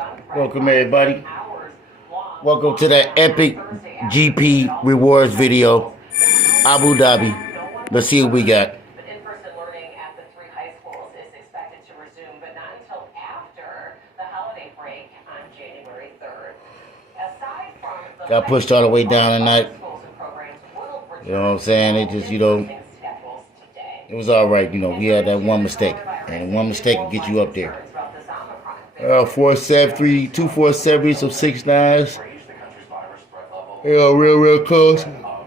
Welcome everybody. Welcome to the epic GP rewards video. Abu Dhabi. Let's see what we got. In-person learning at the three high schools is expected to resume, but not until after the holiday break on January 3rd. Aside from the got pushed all the way down tonight. You know what I'm saying? It just, it was all right. We had that one mistake, and one mistake will get you up there. 473, some 6'9s. Real close.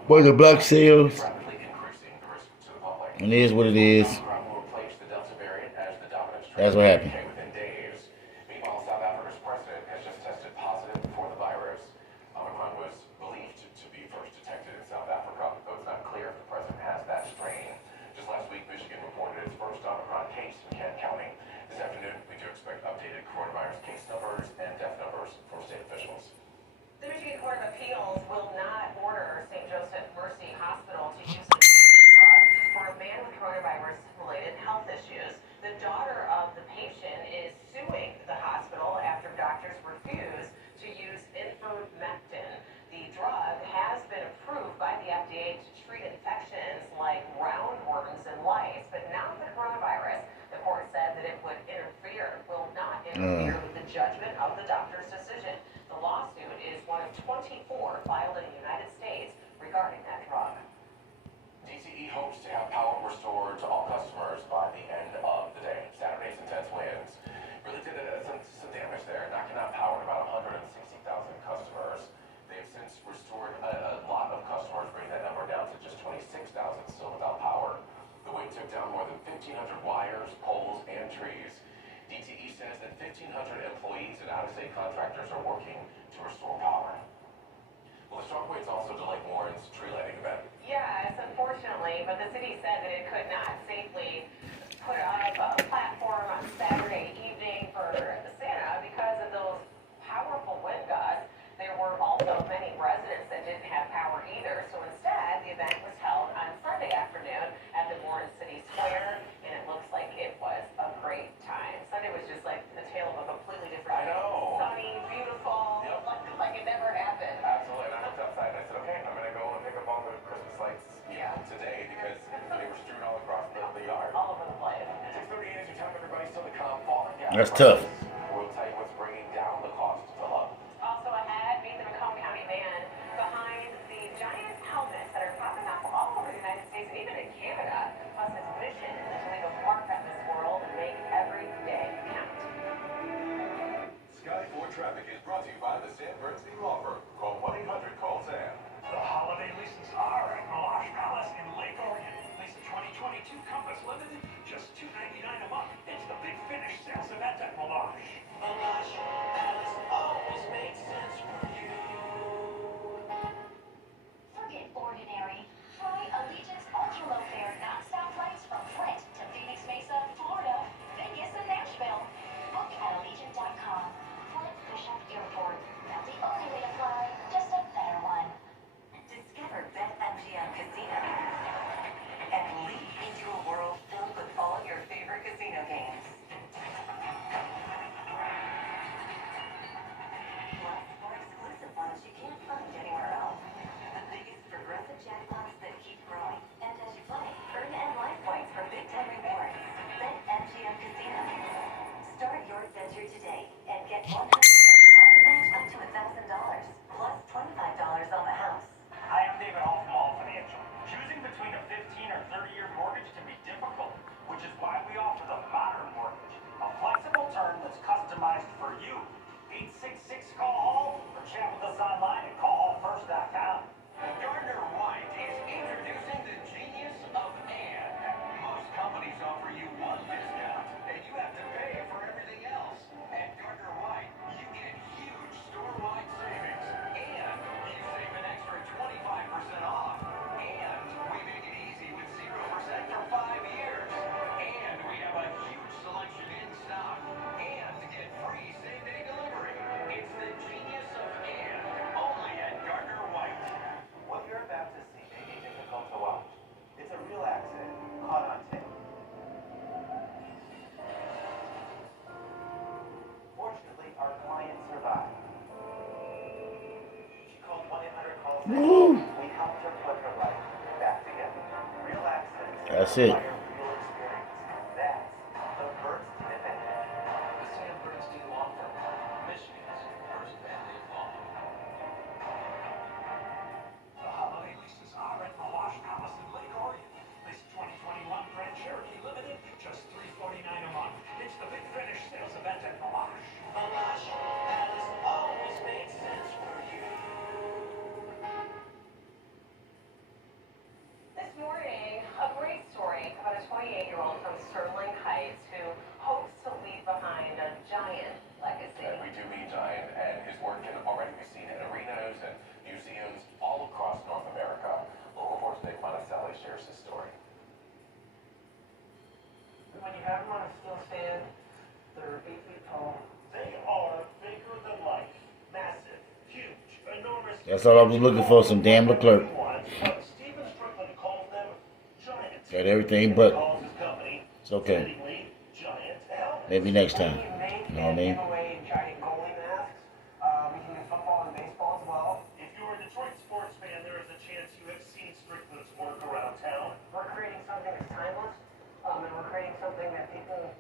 Bunch of black sales. And it is what it is. That's what happened. Meanwhile, South Africa's president has just tested positive for the virus. Omicron was believed to be first detected in South Africa, though it's not clear if the president has that strain. Just last week, Michigan reported its first Omicron case in Kent County. This afternoon, we do expect updated coronavirus case numbers and death numbers from state officials. The Michigan Court of Appeals will not order St. Joseph Mercy Hospital to use the treatment drug for a man with coronavirus-related health issues. The daughter of the patient is suing the hospital after doctors refuse to use ivermectin. The drug has been approved by the FDA to treat infections like roundworms and lice, but not the coronavirus. The court said that it will not interfere with the judgment of the doctor's decision. The lawsuit is one of 24 filed in the United States regarding that drug. DTE hopes to have power restored to all customers by the end of the day. Saturday's intense winds really did some damage there, knocking out power to about 160,000 customers. They have since restored a lot of customers, bringing that number down to just 26,000 still without power. The wind took down more than 1,500 wires, poles, and trees. DTE says that 1,500 employees and out-of-state contractors are working to restore power. Well, the strong winds also delayed Warren's tree lighting event. Yes, unfortunately, but the city said that it could not safely put up a platform on Saturday evening for Santa because of those powerful wind gusts. There were also many residents that didn't have power either, so instead the event was held on Sunday afternoon at the Warren City Square, and it looks like it was a great time. Sunday was just like the tale of a completely different, sunny, beautiful, like it never happened. Absolutely, and I looked outside and I said, okay, I'm going to go and pick up all the Christmas lights today because they were strewn all across the yard. All over the place. 6:38 is your time, everybody. Still to come. Falling gas That's tough. We'll tell you what's bringing down the cost to love. Also ahead, meet the Macomb County man behind the giant helmets that are popping up all over the United States and even in Canada. Plus his mission is to leave a mark on this world and make every day count. Sky 4 Traffic is brought to you by the San Bernstein Law Firm. Call 1-800-CALL-SAM. The holiday leases are at Mirage Palace in Lake Orion. Lease a 2022 Compass Limited, just $299 a month. It's the big finish sales event at Mirage. Mirage Palace always makes sense for you. Forget ordinary. Fly Allegiant's ultra-low fare non-stop flights from Flint to Phoenix Mesa, Florida, Vegas, and Nashville. Book at Allegiant.com. Flint Bishop Airport. Not the only way to fly, just a better one. Discover BetMGM Casino and leap into a world filled with all your favorite casino games. Woo! We helped her put her life back together. Real accidents. That's it. Real experience. That's the Bernstein Effect. The Sam Bernstein Law Firm, Michigan's first family of law. The holiday leases are at Meloche Palace in Lake Orion. Lease 2021 Grand Cherokee Limited, just $349 a month. It's the big finish sales event at Meloche. Meloche Palace always makes sense for you. This morning, a great story about a 28-year-old from Sterling Heights who hopes to leave behind a giant legacy. And we do mean giant, and his work can already be seen in arenas and museums all across North America. Local 4 today, Monticelli shares his story. When you have them on a steel stand, they're 8 feet tall. They are bigger than life. Massive, huge, enormous. That's all I was looking for, some damn Leclerc. But Steven Strickland calls them giants. Got everything but. Calls his company, It's okay. fittingly, Giant Helmet. Maybe next time. We make You know what I mean? and give away giant goalie masks. We can do football and baseball as well. If you're a Detroit sports fan, there is a chance you have seen Strickland's work around town. We're creating something that's timeless, and we're creating something that people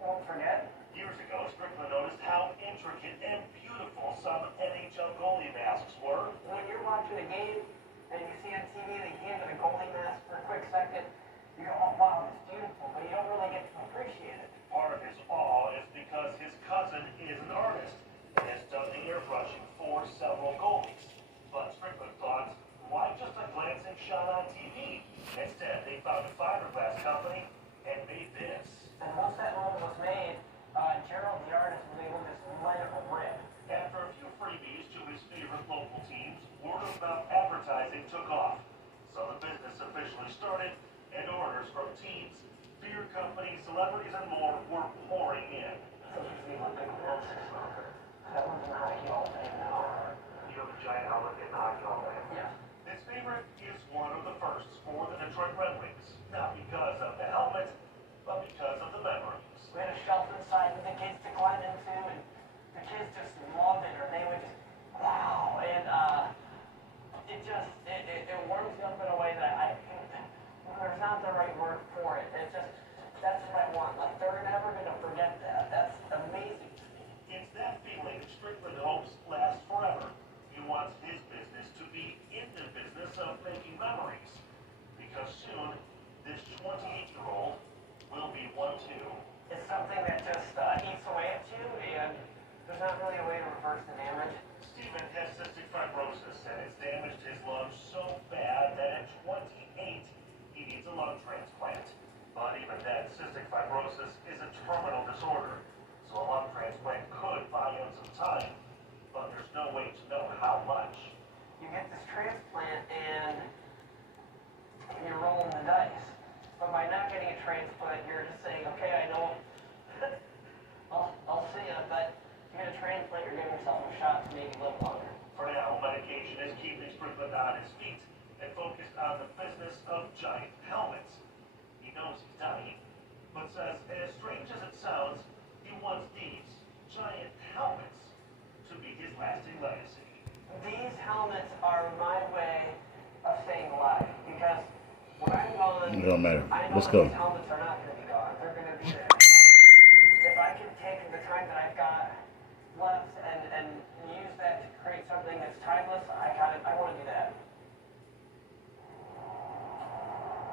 won't forget. Years ago, Strickland noticed how intricate and beautiful some NHL goalie masks were. When you're watching a game and you see on TV they hand a goalie mask for a quick second, you go, oh wow, it's beautiful, but you don't really get to appreciate it. Part of his awe is because his cousin is an artist and has done the airbrushing for several goalies. But Strickland thought, why just a glancing shot on TV? Instead, they found a fiberglass company and made this. And once that mold was made, Gerald, the artist, was able to just light up a red. After a few freebies to his favorite local teams, word of mouth advertising took off. So the business officially started, and orders from teams, beer companies, celebrities, and more were pouring in. So you see one big massive smoker. That one's in the hockey hall of fame now. You have a giant helmet in the hockey hall of fame. Yeah. His favorite is one of the firsts for the Detroit Red Wings. Not because of the helmet, but because of the memories. We had a shelf inside for the kids to climb into, and the kids just loved it, or they would just, wow. And it warms you up in a way that there's not the right word for it. It's just, that's what I want. Like, they're never going to forget that. That's amazing to me. It's that feeling Strickland hopes lasts forever. He wants his business to be in the business of making memories. Because soon, this 28-year-old will be one too. It's something that just eats away at you, and there's not really a way to reverse the damage. Steven has cystic fibrosis and it's damaged his lungs so bad that at 28, he needs a lung transplant. But even then, cystic fibrosis is a terminal disorder, so a lung transplant could buy him some time. But there's no way to know how much. You get this transplant, and you're rolling the dice. But by not getting a transplant, you're just saying, okay, I know, I'll see ya, but you get a transplant, you're giving yourself a shot to maybe live longer. For now, medication is keeping Strickland on his feet and focused on the business of giant helmets. He knows he's dying, but says, as strange as it sounds, he wants these giant helmets to be his lasting legacy. These helmets are my way of staying alive, because when I'm gone, It don't matter. I know Let's that go. these helmets are not going to be gone. They're going to be there. So if I can take the time that I've got left and use that to create something that's timeless, I want to do that.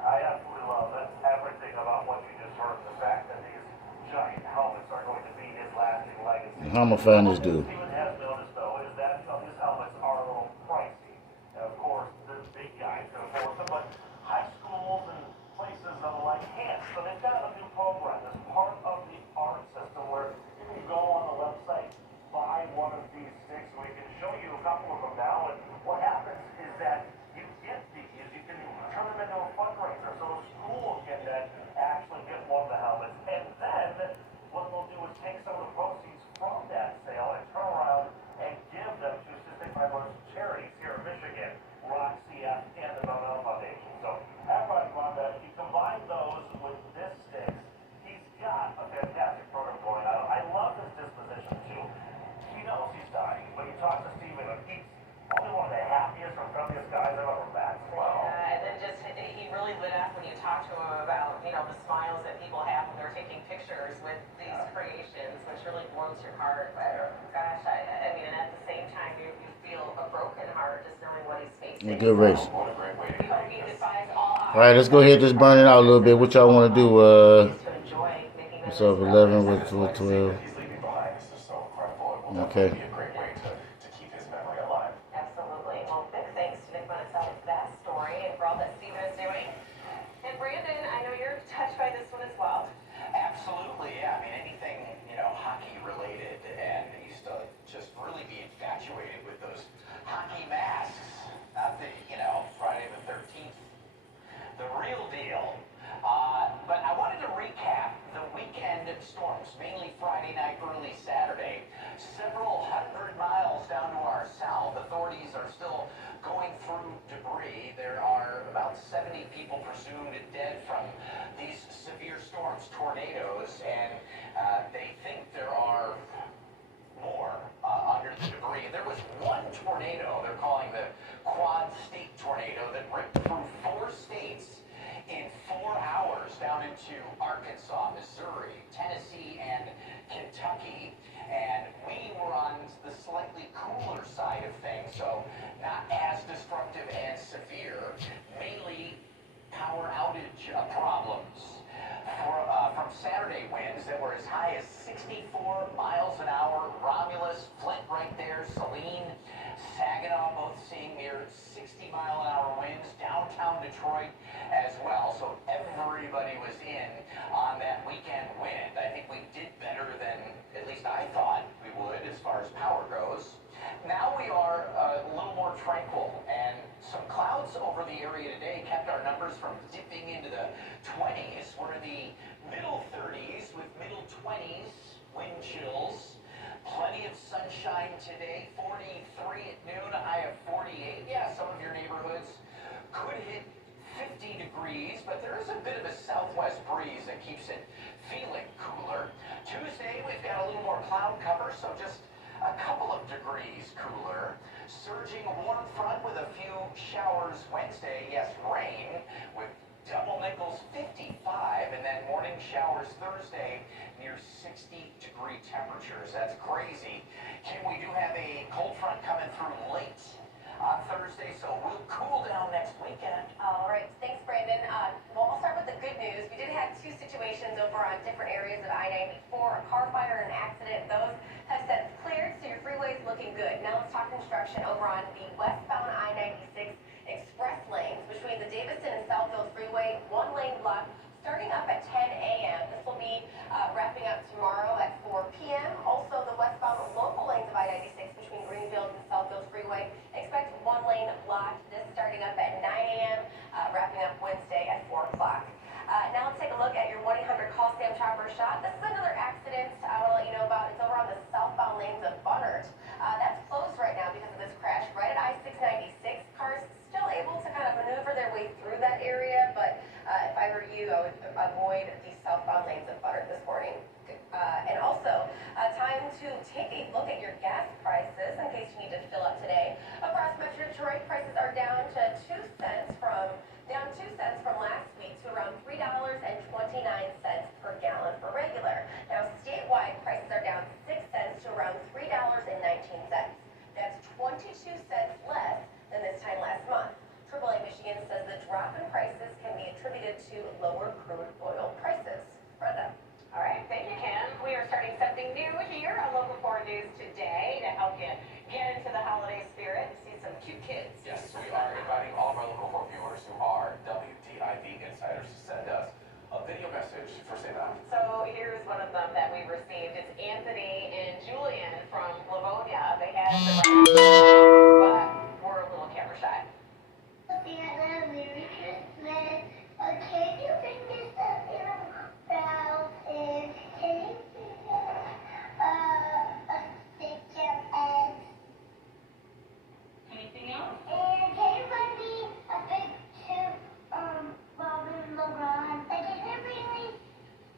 I absolutely love everything about what you just heard. The fact that these giant helmets are going to be his lasting legacy. How am I find this dude? Steven has noticed, though, is that his helmets are a little pricey. And of course, the big guys can afford them, but high schools and places of the like can't. So they've got a new program as part of the art system where you can go on the website, buy one of these sticks. We can show you a couple of them now. And what happens is that you get these, you can turn them into a fundraiser. So a school can then actually get one of the helmets. And then what they'll do is take some of the proceeds from that sale and turn around and give them to cystic fibrosis charities here in Michigan, Rock CF, and the Mount Foundation. So everybody love that. If you combine those with this stick, he's got a fantastic program going on. I love his disposition too. He knows he's dying. A good race. What a great way to We hope create he this. defies all odds. All right, let's go ahead. Just burn it out a little bit. What y'all want to do? To enjoy making What's memories up? for 11 others. with This legacy 12. that he's leaving behind is just so incredible. It will Okay. definitely be a great way to keep his memory alive. Absolutely. Well, big thanks to Nick Monticelli for that story and for all that Steven is doing. And Brandon, I know you're touched by this one as well. Absolutely, yeah. I mean, anything, hockey related, and I used to just really be infatuated with those hockey masks. Not the, Friday the 13th, the real deal. But I wanted to recap the weekend storms, mainly Friday night, early Saturday. Several hundred miles down to our south, authorities are still going through debris. There are about 70 people presumed dead from these severe storms, tornadoes, and they think there are more under the debris. There was one tornado they're calling the Quad State tornado that ripped through 4 states in 4 hours down into Arkansas, Missouri, Tennessee, and Kentucky. And we were on the slightly cooler side of things, so not as destructive and severe, mainly power outage problems. From Saturday winds that were as high as 64 miles an hour. Romulus, Flint right there, Saline, Saginaw both seeing near 60-mile-an-hour winds. Downtown Detroit as well. So everybody was in on that weekend wind. I think we did better than at least I thought we would as far as power goes. Now we are a little more tranquil, and some clouds over the area today kept our numbers from dipping into the 20s. We're in the middle 30s with middle 20s wind chills. Plenty of sunshine today, 43 at noon, a high of 48. Yeah, some of your neighborhoods could hit 50 degrees, but there is a bit of a southwest breeze that keeps it feeling cooler. Tuesday, we've got a little more cloud cover, so just a couple of degrees cooler. Surging warm front with a few showers Wednesday. Yes, rain with double nickels 55, and then morning showers Thursday near 60-degree temperatures. That's crazy. Kim, we do have a cold front coming through late on Thursday, so we'll cool down next weekend. All right. Thanks, Brandon. Well, I'll start with the good news. We did have 2 situations over on different areas of I-94, a car fire and an accident. Those have since cleared, so your freeway is looking good. Now let's talk construction over on the westbound I-96 express lanes between the Davison and Southfield Freeway, 1-lane block starting up at 10 a.m. This will be wrapping up tomorrow at 4 p.m. Also, the westbound local lanes of I-96 between Greenfield and Southfield Freeway, expect 1-lane block. This starting up at 9 a.m., wrapping up Wednesday at 4 o'clock. Now let's take a look at your 1-800 call Sam Chopper shot. This is another accident I want to let you know about. It's over on the southbound lanes of Bunnert. That's closed right now because of this crash right at I-696. Cars still able to kind of maneuver their way through that area, but if I were you, I would avoid the southbound lanes of Bunnert this morning. And also, time to take a look at your gas prices in case you need to fill up today. Across Metro Detroit, prices are down 2 cents from last week to around $3.29 per gallon for regular. Now, statewide prices are down 6 cents to around $3.19. That's 22 cents less than this time last month. AAA Michigan says the drop in prices can be attributed to lower crude oil prices. Brenda. All right, thank you, Kim. We are starting something new here on Local 4 News today to help you get into the holiday spirit and see some cute kids. Yes, we are inviting all of our Local 4 viewers who are WDIV insiders to send us a video message for St. Anne. So here's one of them that we received. It's Anthony and Julian from Livonia. They had the but we're a little camera shy. Santa, Merry Christmas. Can you bring this up in a crowd? And can you bring a stick of eggs? Anything else? And can you bring me a big tube, Robin LeBron? And can you bring me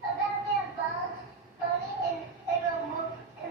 about that Bugs Bunny and it'll move to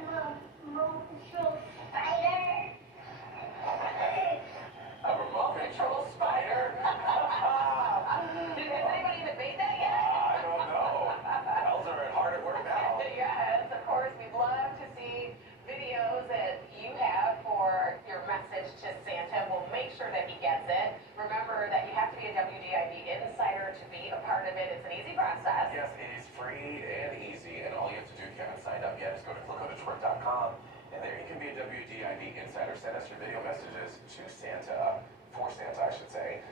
Yes, it is free and easy, and all you have to do if you haven't signed up yet is go to clickofthetrip.com, and there you can be a WDIV insider. Send us your video messages to Santa, for Santa, I should say,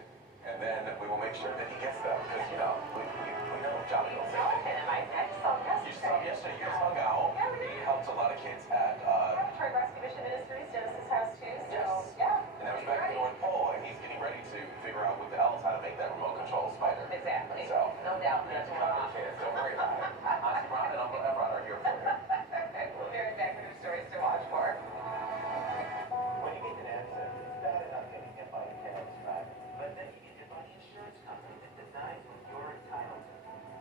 and then we will make sure that he gets them, because, you know, we know Johnny will say him. I saw him You saw him yesterday. You guys hung out. Yeah, we did. He helped a lot of kids at, Troy Rescue Mission Ministries, Genesis House too. So, Yes. yeah. And that was back at the North Pole, and he's getting ready to figure out with the elves how to make that remote control spider. Exactly. So, No doubt. that's what I'm kids. Don't worry about it. Auntie Ron and Uncle Efron are here for you. We'll be right back with your stories to watch for. When you get an accident, it's bad enough getting hit by a cab driver, but then you get hit by the insurance company that denies what you're entitled to.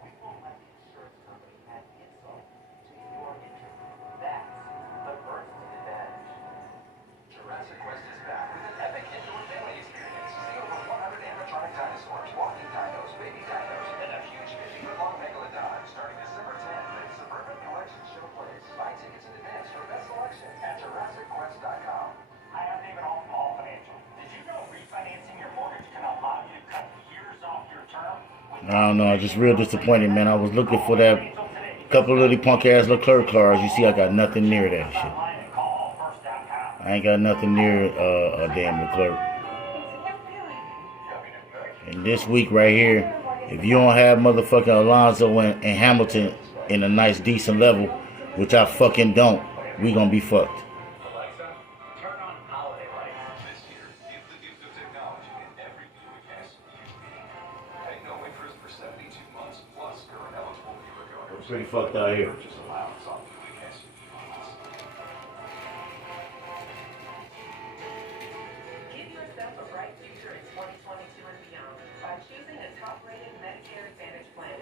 We won't let the insurance company add insult to your injury. That's the Bernstein advantage. Jurassic Quest is back with an epic indoor family experience. See over 100 animatronic dinosaurs, walking dinos, baby dinos, and a huge 50-foot-long megalodon starting December 10th at Suburban Collection Showplace. Buy tickets in advance for best selection at JurassicQuest.com. Hi, I'm David Hall from Hall Financial. Did you know refinancing your mortgage can allow you to cut years off your term? I don't know. I'm just real disappointed, man. I was looking for that couple of little punk ass Leclerc cars. You see, I got nothing near that shit. I ain't got nothing near a damn Leclerc. And this week right here, if you don't have motherfucking Alonso and Hamilton in a nice decent level, which I fucking don't, we gonna be fucked. Alexa, turn on holiday lights. This year, give the gift of technology in every Buick SUV. Pay no interest for 72 months, plus current eligible Buick owners. We're pretty fucked out here. Purchase allowance on Buick SUV models. Give yourself a bright future in 2022 and beyond by choosing a top-rated Medicare Advantage plan.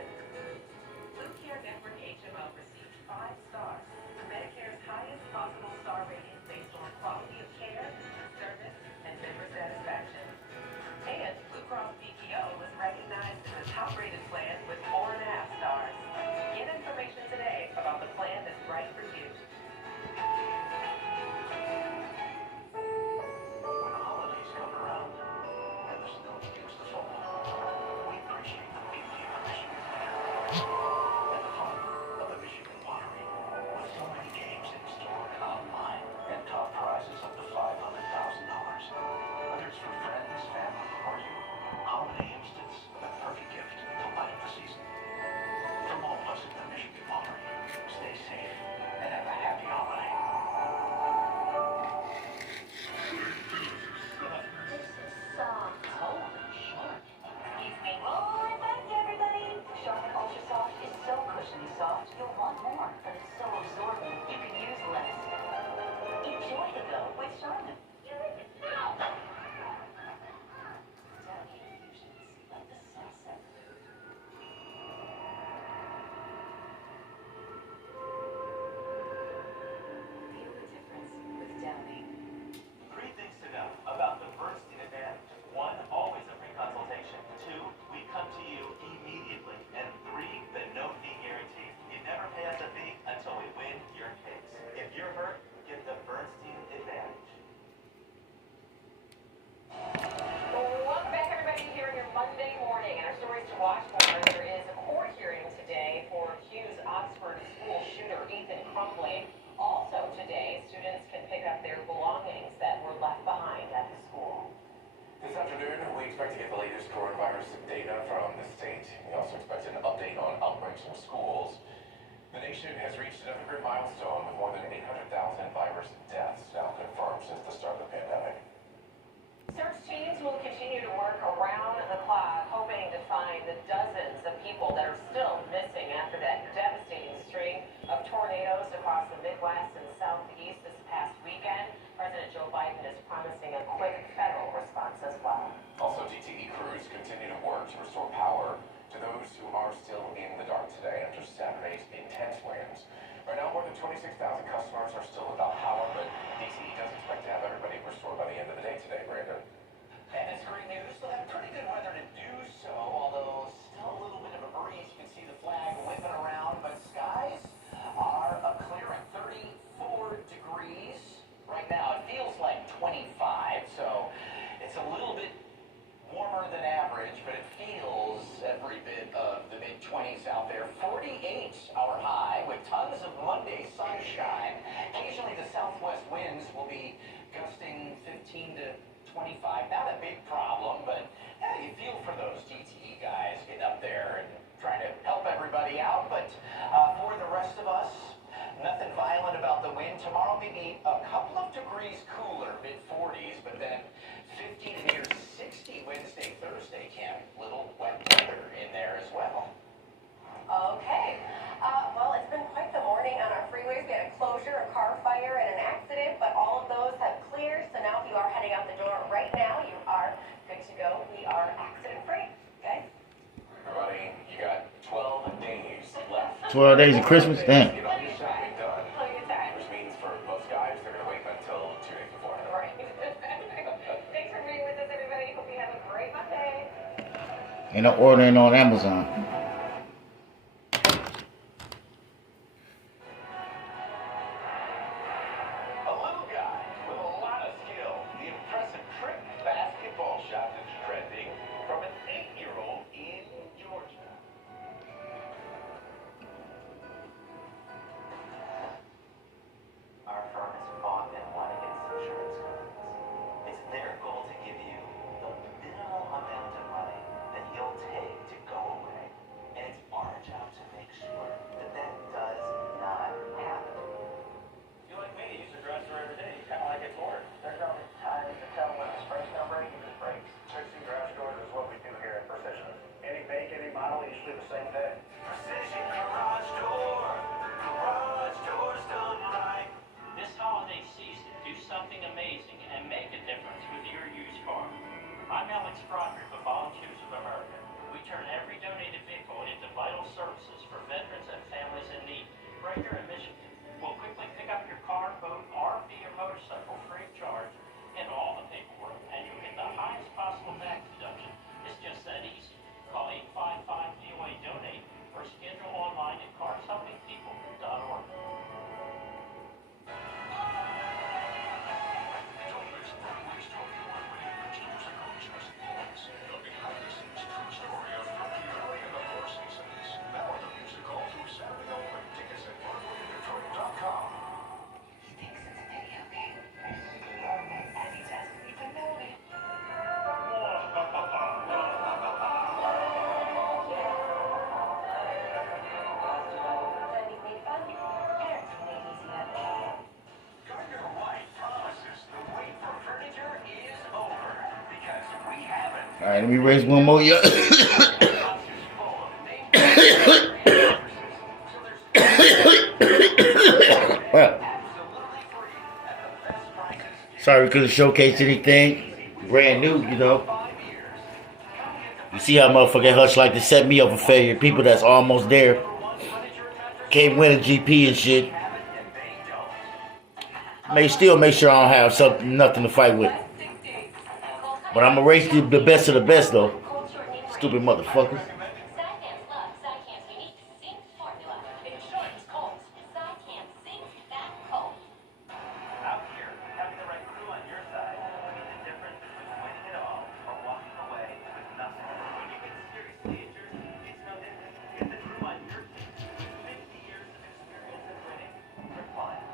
Blue Care Network HMO received 5 stars, Medicare's highest possible star rating based on quality of care, service, and member satisfaction. And Blue Cross BPO was recognized as a top-rated plan with 4.5 stars. Get information today about the plan that's right for you. When the holidays come around and the snow begins to fall, we appreciate the beauty of the Michigan Fair and the fun of the Michigan Lottery. With so many games in store and online, and top prizes up to $500,000. Whether it's for friends, family, or you, Holiday Instants, the perfect gift to light up the season. From all of us at the Michigan Lottery, stay safe and have a happy holiday. Soft. Holy shark. Excuse me. Oh, I'm back, everybody. Charmin Ultra Soft is so cushiony soft, you'll want more, but it's so absorbent, you can use less. Enjoy the go with Charmin. Delicate infusions, like the sunset. Feel the difference with Downy. 3 things to know about the Bernstein Advantage. 1, always a free consultation. 2, we come to you immediately. And 3, the no fee guarantee. You never pay us a fee until we win your case. If you're hurt, get the Bernstein Advantage. Welcome back, everybody, here on your Monday morning. And our stories to watch for, there is a court hearing today for accused Oxford school shooter Ethan Crumbley. Also today, students can pick up their belongings that were left behind at the school. This afternoon, we expect to get the latest coronavirus data from the state. We also expect an update on outbreaks in schools. The nation has reached another great milestone with more than 800,000 virus deaths now confirmed since the start of the pandemic. Search teams will continue to work around the clock, hoping to find the dozens of people that are still missing after that devastating string of tornadoes across the Midwest and Southeast this past weekend. President Joe Biden is promising a quick federal response as well. Also, DTE crews continue to work to restore power to those who are still in the dark today after Saturday's intense winds. Right now, more than 26,000 customers are still without power, but DTE does expect to have everybody restored by the end of the day today, Brandon. And it's great news. We'll have pretty good weather to do so, although still a little bit of a breeze. You can see the flag whipping around, but skies are clearing. 34 degrees right now. It feels like 25, so it's a little bit warmer than average, but it feels every bit of the mid-20s out there. 25. Not a big problem, but yeah, you feel for those DTE guys getting up there and trying to help everybody out. But for the rest of us, nothing violent about the wind. Tomorrow maybe a couple of degrees cooler, mid-40s, but then 50 to near 60 Wednesday, Thursday, Cam. Little wet weather in there as well. Okay. Well, it's been quite the morning on our freeways. We had a closure, a car fire, and an accident, but all of those have cleared. So now if you are heading out the door right now, you are good to go. We are accident-free. Okay? Everybody, you got 12 days left. 12 days of Christmas? Damn. Get all your shopping done. Plenty of time. Which means for most guys, they're going to wait until 2 days before. Right. Thanks for being with us, everybody. Hope you have a great Monday. And I'm ordering on Amazon. A little guy with a lot of skill. The impressive trick basketball shot that's trending from an 8-year-old in Georgia. Our firm has fought and won against insurance companies. It's their goal to give you the minimal amount of money that you'll take to go away. And it's our job to make sure that that does not happen. You like me, you use the drugstore every day. You kind of like it for it. There's no time to tell when a sprake's gonna break, it just breaks. Fixing garage doors is what we do here at Precision. Any make, any model, usually the same day. Precision Garage Door. Garage doors done right. This holiday season, do something amazing and make a difference with your used car. I'm Alex Broderick with Volunteers of America. We turn every donated vehicle into vital services for veterans and families in need. Right here in Michigan, we'll quickly pick up your car, boat, RV, or motorcycle free of charge and all the paperwork, and you'll get the highest possible tax deduction. It's just that easy. Call 855-DOA-DONATE or schedule online at carshelpingpeople.org. Gardner White promises the wait for furniture is over because we haven't. All right, let me raise one more. Yeah. Boxes full of name services. So there's Well, absolutely free at the best prices. sorry we couldn't showcase anything. Brand new, you know. 5 years. Come get the You see how motherfucking Hush like to set me up for failure. People that's almost there can't win a GP and shit. Still make sure I don't have nothing to fight with. But I'm gonna race the best of the best though. Stupid motherfuckers. Zycam's love Zycam's unique zinc formula. It shortens colds. Zycam zinc back cold. Out here, having the right crew on your side will be the difference between winning it all or walking away with nothing. When you get seriously injured, it's no different. Get the crew on your team with 50 years of experience in winning for clients.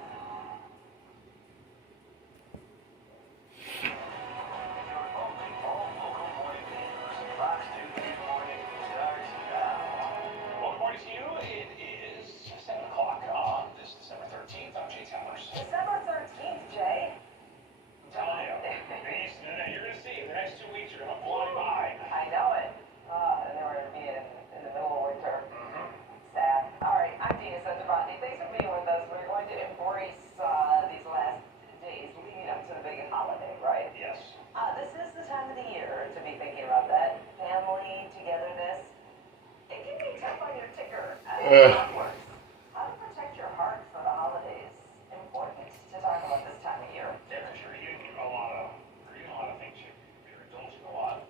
Well, good morning to you. It is 7 o'clock on this December 13th. I'm Jay Towers. December 13th, Jay. I'm telling you, you're going to see the next 2 weeks are going to fly by. I know it. And then we're going to be in the middle of winter. Sad. All right, I'm Dina Santabati. Thanks for being with us. We're going to embrace these last days leading up to the big holiday, right? Yes. This is the time of the year to be thinking about that. Family, togetherness. It can be tough on your ticker. How works. How to protect your heart for the holidays. Important to talk about this time of year. Yeah, for sure. You're doing a lot of things. You're indulging a lot.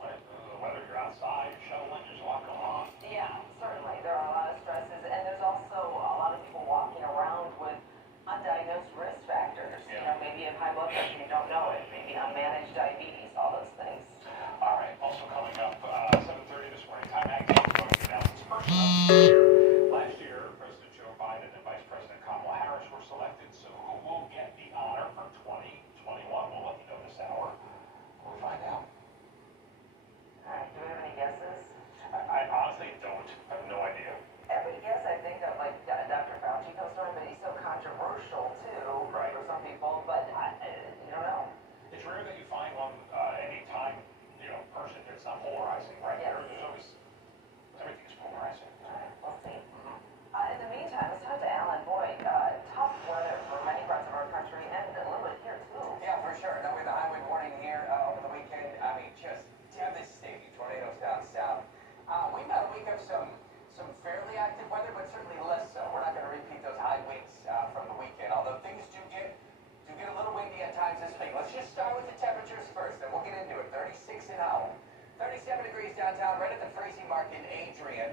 Like, whether you're outside, you're shoveling, there's a lot going on. Yeah, certainly. There are a lot of stresses, and there's also a lot of people walking around with undiagnosed risk factors. You know, maybe you have high blood pressure and you don't know it. Maybe unmanaged diabetes, all those things. All right. Also coming up 7:30 this morning, Time Magazine is going to announce its first right at the freezing mark in Adrian.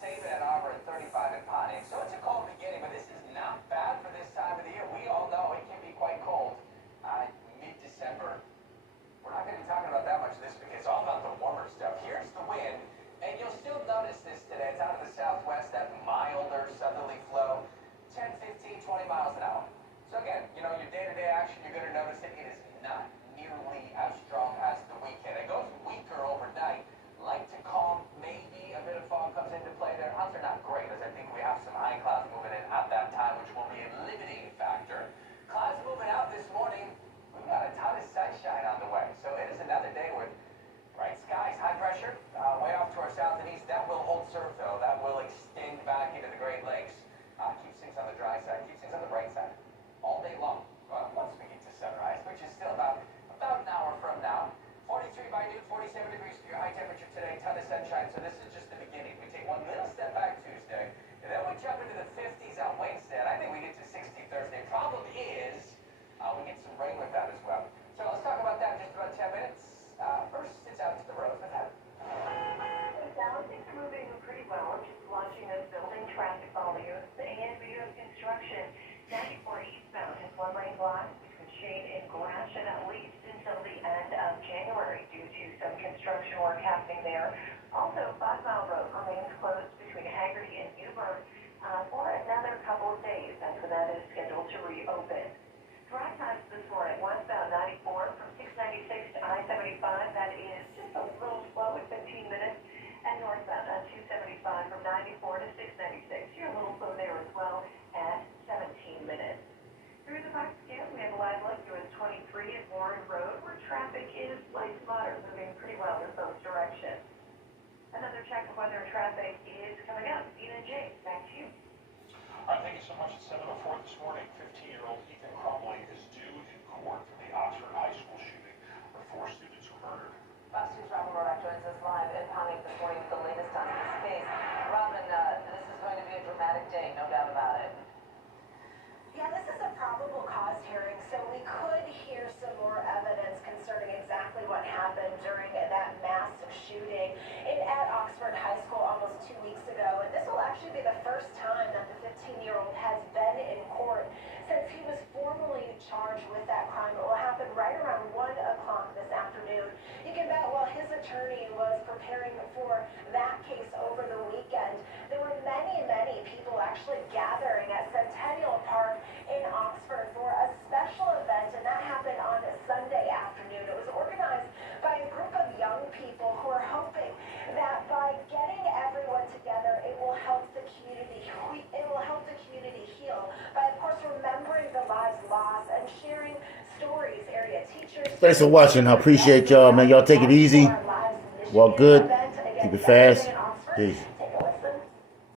Same in Ann Arbor at 35 in Pontiac. So it's a cold beginning, but this is not bad for this time of the year. We all know it can be quite cold. Mid-December. We're not going to be talking about that much this week. It's all about the warmer stuff. Here's the wind, and you'll still notice this today. It's out of the southwest, that milder southerly flow, 10, 15, 20 miles an hour. So again, you know, your day-to-day action, you're going to notice it. It is not nearly as strong as the weekend. It goes weaker overnight. Light to calm, maybe a bit of fog comes into play there. Odds are not great, as I think we have some high clouds moving in at that time, which will be a limiting factor. Clouds moving out this morning. We've got a ton of sunshine on the way, so it is another day with bright skies, high pressure, way off to our south and east. That will hold serve, though. That will extend back into the Great Lakes. Keeps things on the dry side, keeps things on the bright side all day long. Once we get to sunrise, which is still about an hour from now. 43 by noon, 47 degrees for your high temperature today, ton of sunshine. So this is just the beginning. We take one little step back Tuesday, and then we jump into the 50s on Wednesday. And I think we get to 60 Thursday. Problem is, we get some rain with that as well. So let's talk about that in just about 10 minutes. First, it's out to the road with that. Dallas is moving pretty well, just watching those building traffic volumes, and we have construction. 94 eastbound has one lane blocked between Shane and Gratiot at least until the end of January due to some construction work happening there. Also, 5 Mile Road remains closed between Haggerty and Newburgh for another couple of days after that is scheduled to reopen. Drive times this morning, westbound 94 from 696 to I-75, that is just a little slow at 15 minutes, and northbound on 275 from 94 to 696. You're a little slow there as well at 17 minutes. Through the box scale, we have a live look through US 23 at Warren Road, where traffic is light to moderate, moving pretty well in both directions. Another check of weather and traffic is coming up. Dina and James, back to you. All right, thank you so much. At 7:04 this morning, 15-year-old Ethan Crumley is due in court for the Oxford High School shooting, where 4 students were murdered. Fox News' Robin Rodak joins us live in Pontiac this morning with the latest on this case. Robin, this is going to be a dramatic day, no doubt about it. Yeah, this is a probable cause hearing, so we could hear some more evidence concerning exactly what happened during that massive shooting at Oxford High School almost 2 weeks ago. And this will actually be the first time that the 15-year-old has been in court since he was formally charged with that crime. It will happen right around 1 o'clock this afternoon. You can bet while his attorney was preparing for that case over the weekend, there were many, many people actually gathering at Centennial Park in Oxford for a special event, and that happened on Sunday afternoon. It was organized by a group of young people who are hoping that by getting everyone together, it will help the community. It will help the community heal by, of course, remembering the lives lost and sharing stories. Area teachers. Thanks for watching. I appreciate y'all, man. Y'all take it easy. Walk good. Keep it fast. Peace.